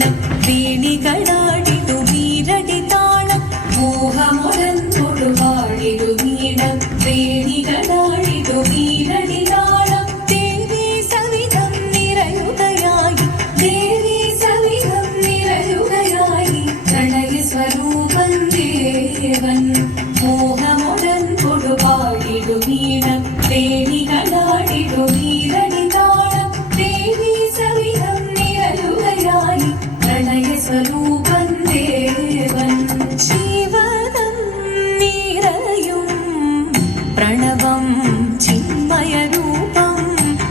വീണം വീണികളാടിതു വീരടി താളം മോഹമുടൻകൊടുവാടിതു വീണം വീണികളാടിതു വീരടി താളം ദേവി സവിധം നിറയുകയായി ദേവി സവിധം നിറയുകയായി പ്രണയ സ്വരൂപൻ ദേവൻ മോഹമുടൻകൊടുവാടിതു വീണം വീണികളാടിതു വീരടി താളം ദേവി സവിധം നിറയുകയായി പ്രണയ സ്വരൂപൻ ദേവൻ ശിവനം നിറയും പ്രണവം ചിന്മയരൂപം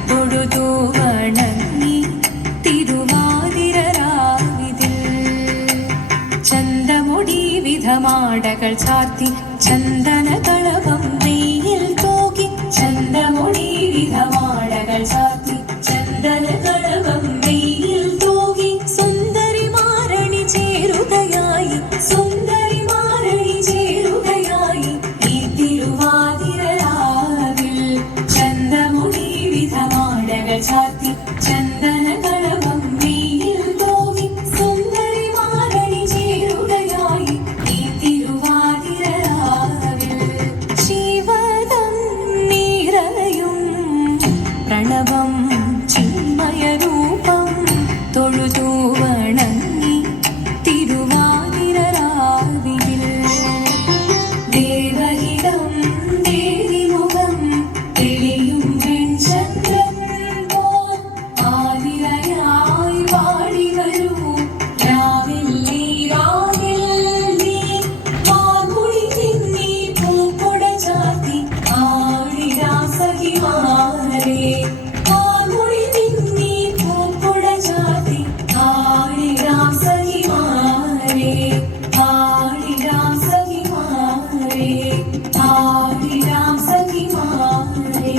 തൊഴുതു വണങ്ങി തിരുവാതിരരാവിതിൽ ചന്തമുടി വിധമാടകൾ ചാർത്തി ചന്ദനകളവം നെയ്യിൽ തൂകി ചന്തമുടി വിധമാടകൾ ചാർത്തി ചന്ദനകളവം നെയ്യിൽ തൂകി സുന്ദരി മാരണി ചേരുകയായി സുന്ദരി മാരണി ചേരുകയായി ഈ തിരുവാതിരരാവിൽ ചന്തമുടി വിധമാടകൾ ചാർത്തി ചന്ദനകളവം നെയ്യിൽ തൂകി സുന്ദരി മാരണി ചേരുകയായി ഈ തിരുവാതിരരാവിൽ ശിവദം നിറയും പ്രണവം ചിന്മയരൂപം തൊഴുതു വണങ്ങി തിരുവാതിരരാവിൽ ദേവഹിതം ദേവിമുഖം തെളിയും വെൺചന്ദ്രൻ പോൽ ആതിരയായി പാടി വരൂ രാവിൽ നീ രാവിൽ നീ മാർമുടി തിന്നി പൂക്കുട ചാർത്തി ആടിരാം സഖിമാരെ മാർമുടി തിന്നി പൂക്കുട ചാർത്തി ആടിരാം സഖിമാരെ ആടിരാം സഖിമാരെ ആടിരാം സഖിമാരെ